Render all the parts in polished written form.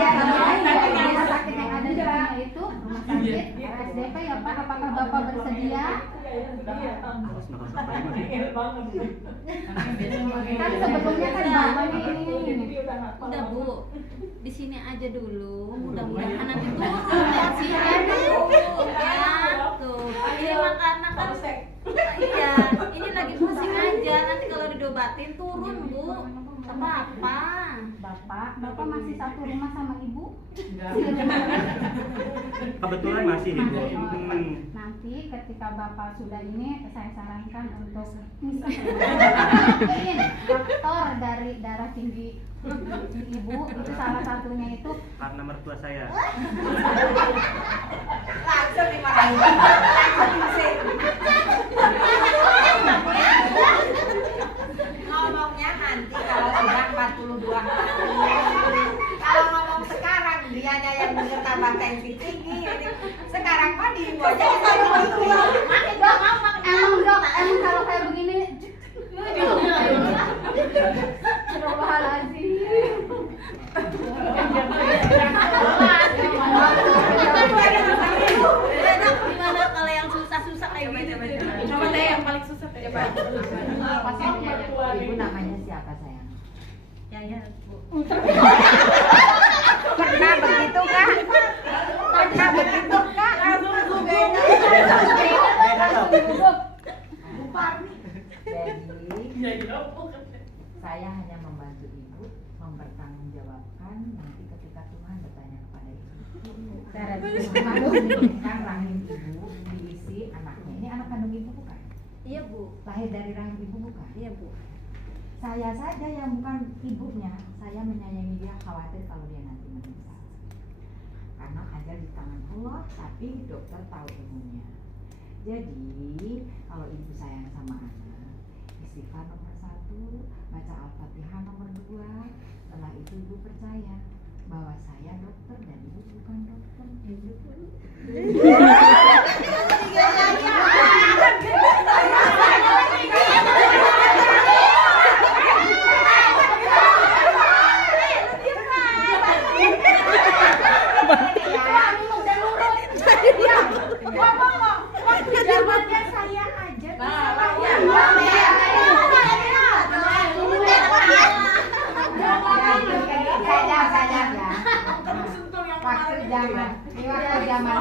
rumah sakit yang ada di sini itu rumah sakit RSDP ya Pak, apakah Bapak bersedia? Kan sebelumnya kan Bapak ini udah Bu, di sini aja dulu, mudah-mudahan nanti turun tensinya dulu ya tuh. Ini makanan kan iya, ini lagi pusing aja, nanti kalau diobatin turun Bu, apa-apa. Bapak masih satu rumah sama Ibu? Kebetulan masih Ibu. Nanti ketika Bapak sudah ini, saya sarankan untuk faktor dari darah tinggi Ibu itu salah satunya itu Karena mertua saya. Langsung dimarahin. Langsung diusir. Ngomongnya nanti kalau sudah 42 hari. Kalau ngomong sekarang dianya yang bener tambah tensi tinggi. Sekarang mah di ibu aja kita begitu. makin dok, emang kalau kayak begini Astagfirullahaladzim. Gimana kalau yang susah-susah kayak gitu? Coba deh yang paling susah coba. Ibu namanya siapa sayang? Ya Bu. Pernah begitu kak? Pernah begitu kak? Jadi saya hanya membantu ibu mempertanggungjawabkan nanti ketika Tuhan bertanya kepada ibu. Kan rahim ibu diisi anaknya. Ini anak kandung ibu bukan? Iya Bu. Lahir dari rahim ibu bukan? Iya Bu. Saya saja yang bukan ibunya, saya menyayangi dia, khawatir kalau dia nanti meninggal. Karena ajal di tangan Allah, tapi dokter tahu ilmunya. Jadi kalau ibu sayang sama anak, istighfar nomor 1, baca Al-Fatihah nomor 2. Setelah itu ibu percaya bahwa saya dokter dan ibu bukan dokter. Jawabannya saya aja. Waktu zaman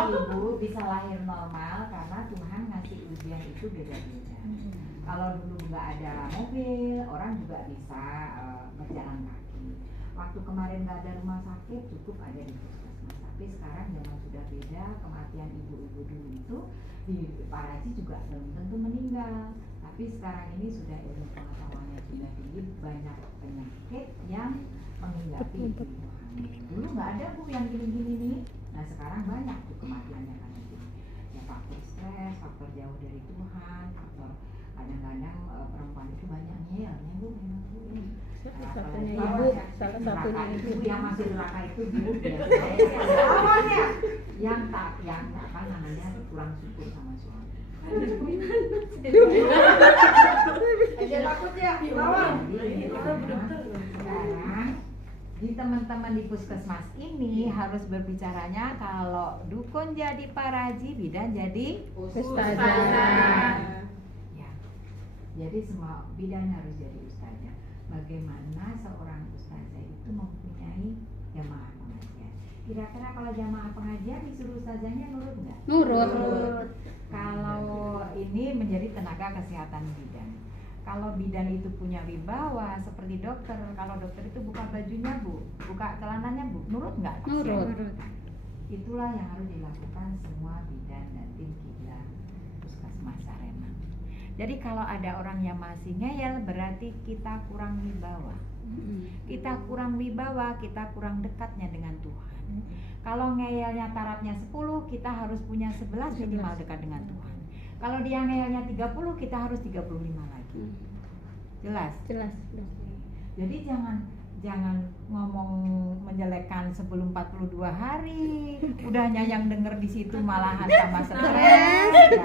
ibu bisa lahir normal karena Tuhan ngasih ujian itu beda-beda. Kalau dulu nggak ada mobil, orang juga bisa berjalan kaki. Waktu kemarin nggak ada rumah sakit, cukup ada di puskesmas. Tapi sekarang zaman sudah beda, kematian ibu-ibu dulu itu di Paraji juga belum tentu meninggal. Tapi sekarang ini sudah ilmu pengetahuannya sudah tinggi, banyak penyakit yang menghinggapi ibu hamil. Dulu nggak ada Bu yang gini-gini nih. Nah sekarang banyak tuh kematiannya karena itu. Ya faktor stres, faktor jauh dari Tuhan, faktor kadang-kadang perempuan itu banyak ngeyelnya Bu, memang Bu ini. Salah satunya ibu yang masih neraka itu Bu biasanya. Yang apa namanya kurang syukur sama suami. Aja takut ya, lawan. Sekarang di teman-teman di puskesmas ini harus berbicaranya kalau dukun jadi paraji, bidan jadi Ustazah. ya. Jadi semua bidan harus jadi ustazah. Bagaimana seorang ustazah itu mempunyai jamaah pengajian? Kira-kira kalau jamaah pengajian disuruh ustazahnya nurut nggak? Nurut. Kalau ini menjadi tenaga kesehatan bidan. Kalau bidan itu punya wibawa seperti dokter, kalau dokter itu buka bajunya Bu, buka celananya Bu, nurut nggak? Nurut. Itulah yang harus dilakukan semua bidan dan tim kita puskesmas Saremang. Jadi kalau ada orang yang masih ngeyel berarti kita kurang wibawa. Kita kurang wibawa, kita kurang dekatnya dengan Tuhan. Kalau ngeyelnya tarafnya 10, kita harus punya 11 minimal dekat dengan Tuhan. Kalau dia ngeyelnya 30, kita harus 35 lagi. Jelas? Jelas. Jadi jangan ngomong menjelekkan sebelum 42 hari. Udahnya yang denger di situ malahan tambah stres.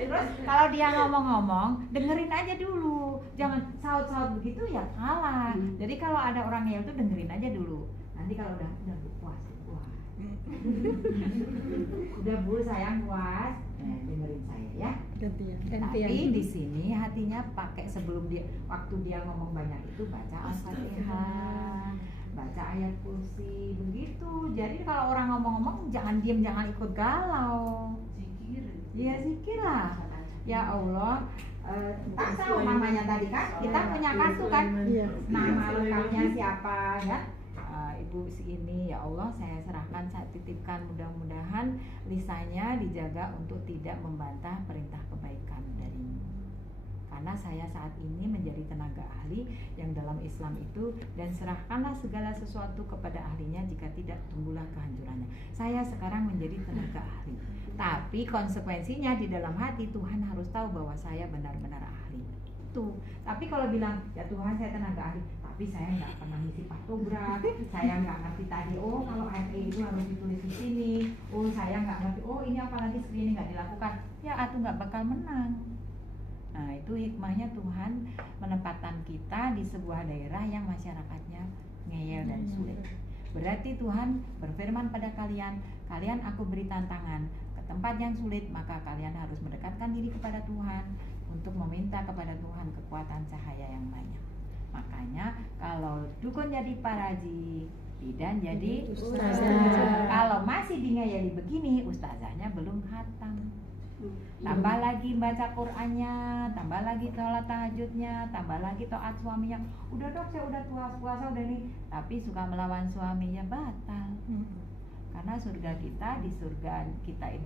Terus kalau dia ngomong-ngomong, dengerin aja dulu. jangan saut-saut begitu ya kalah. Jadi kalau ada orang ngeyel tuh dengerin aja dulu. Nanti kalau udah Bu, puas. Udah Bu, sayang puas. Nah, dengerin saya ya. Tapi di sini hatinya pakai sebelum waktu dia ngomong banyak itu baca Al-Fatihah, baca ayat kursi begitu. Jadi kalau orang ngomong-ngomong jangan diem, jangan ikut galau. Iya zikir lah. Ya Allah, tak tahu namanya tadi kan, kita punya kartu kan, nama lengkapnya siapa ya, Ibu si ini, ya Allah saya serahkan, saya titipkan, mudah-mudahan lisannya dijaga untuk tidak membantah perintah kebaikan darimu. Karena saya saat ini menjadi tenaga ahli yang dalam Islam itu, dan serahkanlah segala sesuatu kepada ahlinya, jika tidak tunggulah kehancurannya. Saya sekarang menjadi tenaga ahli, tapi konsekuensinya di dalam hati Tuhan harus tahu bahwa saya benar-benar ahli itu. Tapi kalau bilang ya Tuhan saya tenaga ahli, tapi saya nggak pernah ngisi pantograf, saya nggak ngerti tadi, oh kalau RE itu harus ditulis di sini, oh saya nggak ngerti, oh ini apalagi screening nggak dilakukan, ya atuh nggak bakal menang. Nah itu hikmahnya Tuhan menempatkan kita di sebuah daerah yang masyarakatnya ngeyel dan sulit. Berarti Tuhan berfirman pada kalian, kalian aku beri tantangan ke tempat yang sulit, maka kalian harus mendekatkan diri kepada Tuhan untuk meminta kepada Tuhan kekuatan cahaya yang banyak. Makanya kalau dukun jadi paraji, bidan jadi ustazah. Kalau masih dingayali begini, ustazahnya belum khatam. Tambah lagi baca Qur'annya, tambah lagi sholat tahajudnya, tambah lagi taat suaminya. Udah dok, saya udah puasa udah nih, tapi suka melawan suaminya batal. Karena surga kita, di surga kita itu